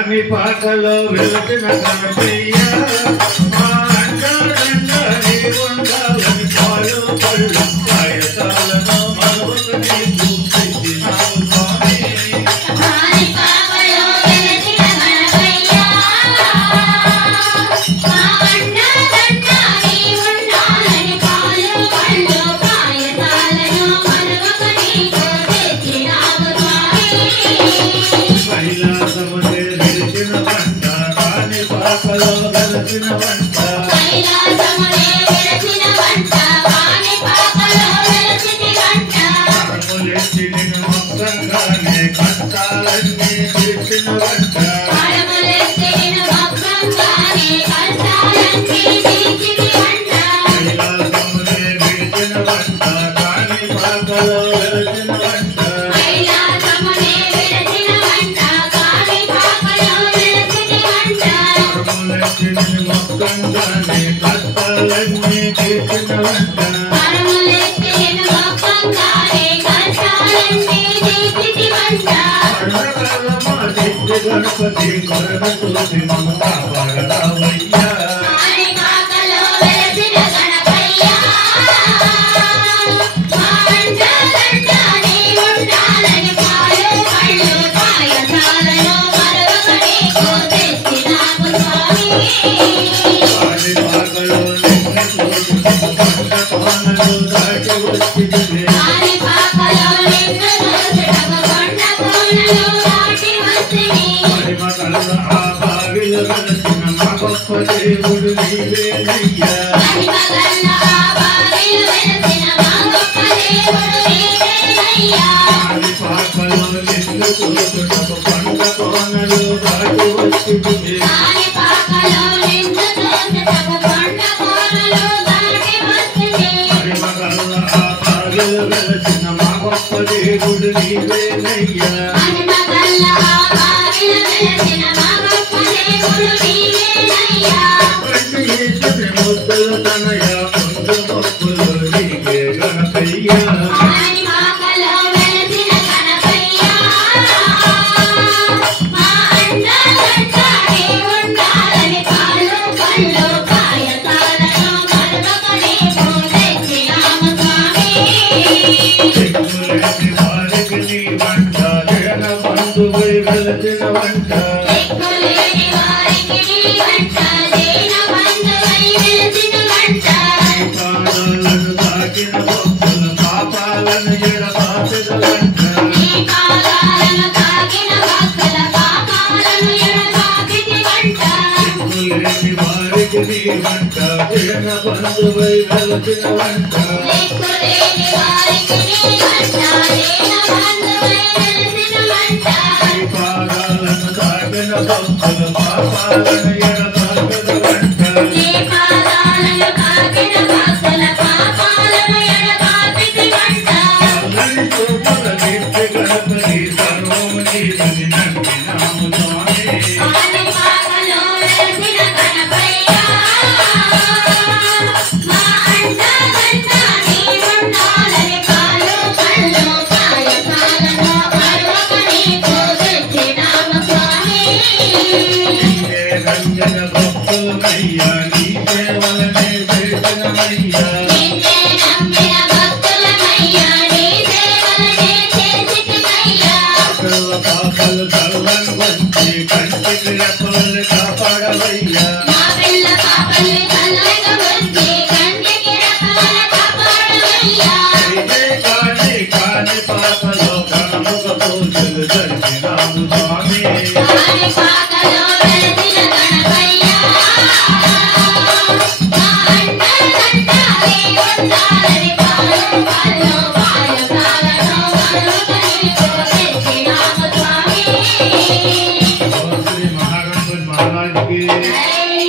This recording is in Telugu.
కాని పాకలో వెళుతున్న గణపయ్య మా అంటారంట నీ ఉండాలని పాలు పళ్ళు పాయసాలను మరొక నీకు తెచ్చినావు స్వామి గణపతి కొరగతోటి మమతా పడరావయ్యా దేవుడు నీవేనయ్యా పాపలో నిన్ను చూసుటకు పంట కోనలు దాటి వచ్చింది వెలసిన మా గొప్ప దేవుడు నీవేనయ్యా ముద్దలు తనయ ముందు మొక్కులు నీకే గణపయ్యా వారికి నీ వంట జగన బంధువై వెలసిన వంట వారికి నీ వంట జగన బంధువై వెలసిన వంట పాదాలను తాగిన భక్తుల పాపాలను ఎడబాపిన వంట చూపుల నిత్య గణపతి సర్వము నీదని నమ్మినాము స్వామి రంజన భక్తులమయ్యా నీ సేవలనే చేసినమయ్యా పాపలు తల్లను వచ్చి కంటికి రెప్పలు కాపాడవయ్యా కాని పాపలో గణముఖ పూజలు జరిపినాము స్వామి